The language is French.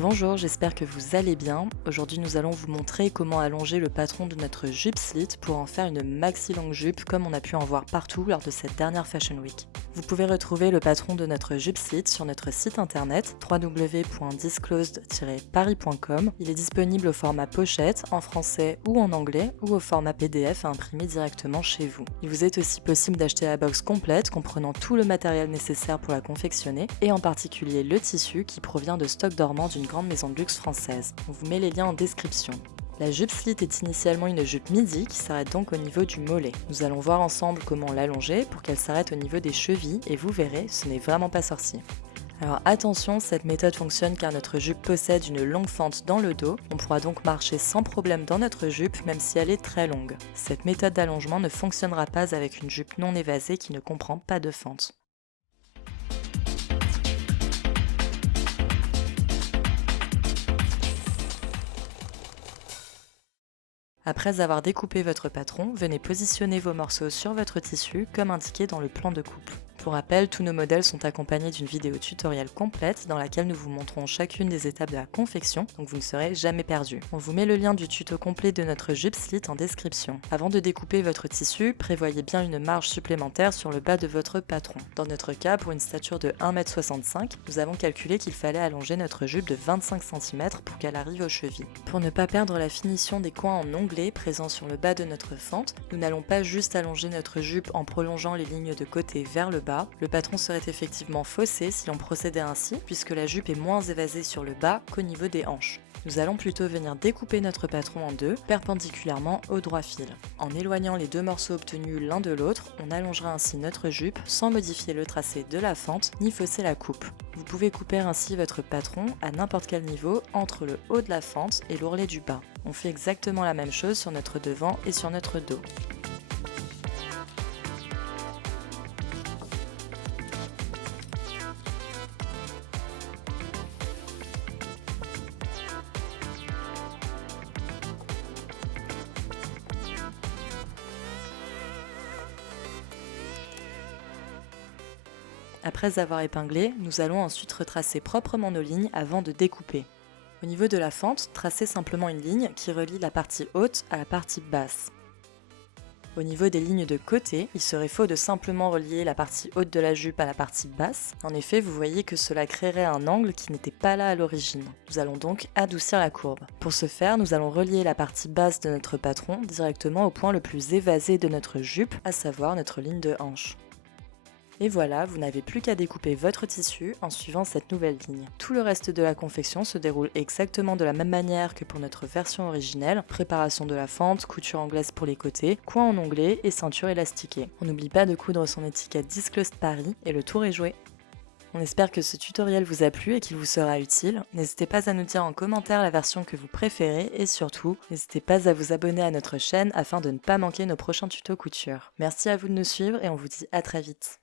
Bonjour, j'espère que vous allez bien. Aujourd'hui, nous allons vous montrer comment allonger le patron de notre jupe slit pour en faire une maxi longue jupe comme on a pu en voir partout lors de cette dernière Fashion Week. Vous pouvez retrouver le patron de notre jupe slit sur notre site internet www.disclosed-paris.com. Il est disponible au format pochette, en français ou en anglais, ou au format PDF à imprimer directement chez vous. Il vous est aussi possible d'acheter la box complète comprenant tout le matériel nécessaire pour la confectionner, et en particulier le tissu qui provient de stock dormant d'une grande maison de luxe française. On vous met les liens en description. La jupe slit est initialement une jupe midi qui s'arrête donc au niveau du mollet. Nous allons voir ensemble comment l'allonger pour qu'elle s'arrête au niveau des chevilles et vous verrez, ce n'est vraiment pas sorcier. Alors attention, cette méthode fonctionne car notre jupe possède une longue fente dans le dos. On pourra donc marcher sans problème dans notre jupe même si elle est très longue. Cette méthode d'allongement ne fonctionnera pas avec une jupe non évasée qui ne comprend pas de fente. Après avoir découpé votre patron, venez positionner vos morceaux sur votre tissu comme indiqué dans le plan de coupe. Pour rappel, tous nos modèles sont accompagnés d'une vidéo tutoriel complète dans laquelle nous vous montrons chacune des étapes de la confection, donc vous ne serez jamais perdu. On vous met le lien du tuto complet de notre jupe slit en description. Avant de découper votre tissu, prévoyez bien une marge supplémentaire sur le bas de votre patron. Dans notre cas, pour une stature de 1,65 m, nous avons calculé qu'il fallait allonger notre jupe de 25 cm pour qu'elle arrive aux chevilles. Pour ne pas perdre la finition des coins en onglets présents sur le bas de notre fente, nous n'allons pas juste allonger notre jupe en prolongeant les lignes de côté vers le bas. Le patron serait effectivement faussé si l'on procédait ainsi, puisque la jupe est moins évasée sur le bas qu'au niveau des hanches. Nous allons plutôt venir découper notre patron en deux, perpendiculairement au droit fil. En éloignant les deux morceaux obtenus l'un de l'autre, on allongera ainsi notre jupe sans modifier le tracé de la fente ni fausser la coupe. Vous pouvez couper ainsi votre patron à n'importe quel niveau entre le haut de la fente et l'ourlet du bas. On fait exactement la même chose sur notre devant et sur notre dos. Après avoir épinglé, nous allons ensuite retracer proprement nos lignes avant de découper. Au niveau de la fente, tracez simplement une ligne qui relie la partie haute à la partie basse. Au niveau des lignes de côté, il serait faux de simplement relier la partie haute de la jupe à la partie basse. En effet, vous voyez que cela créerait un angle qui n'était pas là à l'origine. Nous allons donc adoucir la courbe. Pour ce faire, nous allons relier la partie basse de notre patron directement au point le plus évasé de notre jupe, à savoir notre ligne de hanche. Et voilà, vous n'avez plus qu'à découper votre tissu en suivant cette nouvelle ligne. Tout le reste de la confection se déroule exactement de la même manière que pour notre version originelle, préparation de la fente, couture anglaise pour les côtés, coins en onglet et ceinture élastiquée. On n'oublie pas de coudre son étiquette Disclosed Paris et le tour est joué. On espère que ce tutoriel vous a plu et qu'il vous sera utile. N'hésitez pas à nous dire en commentaire la version que vous préférez et surtout, n'hésitez pas à vous abonner à notre chaîne afin de ne pas manquer nos prochains tutos couture. Merci à vous de nous suivre et on vous dit à très vite.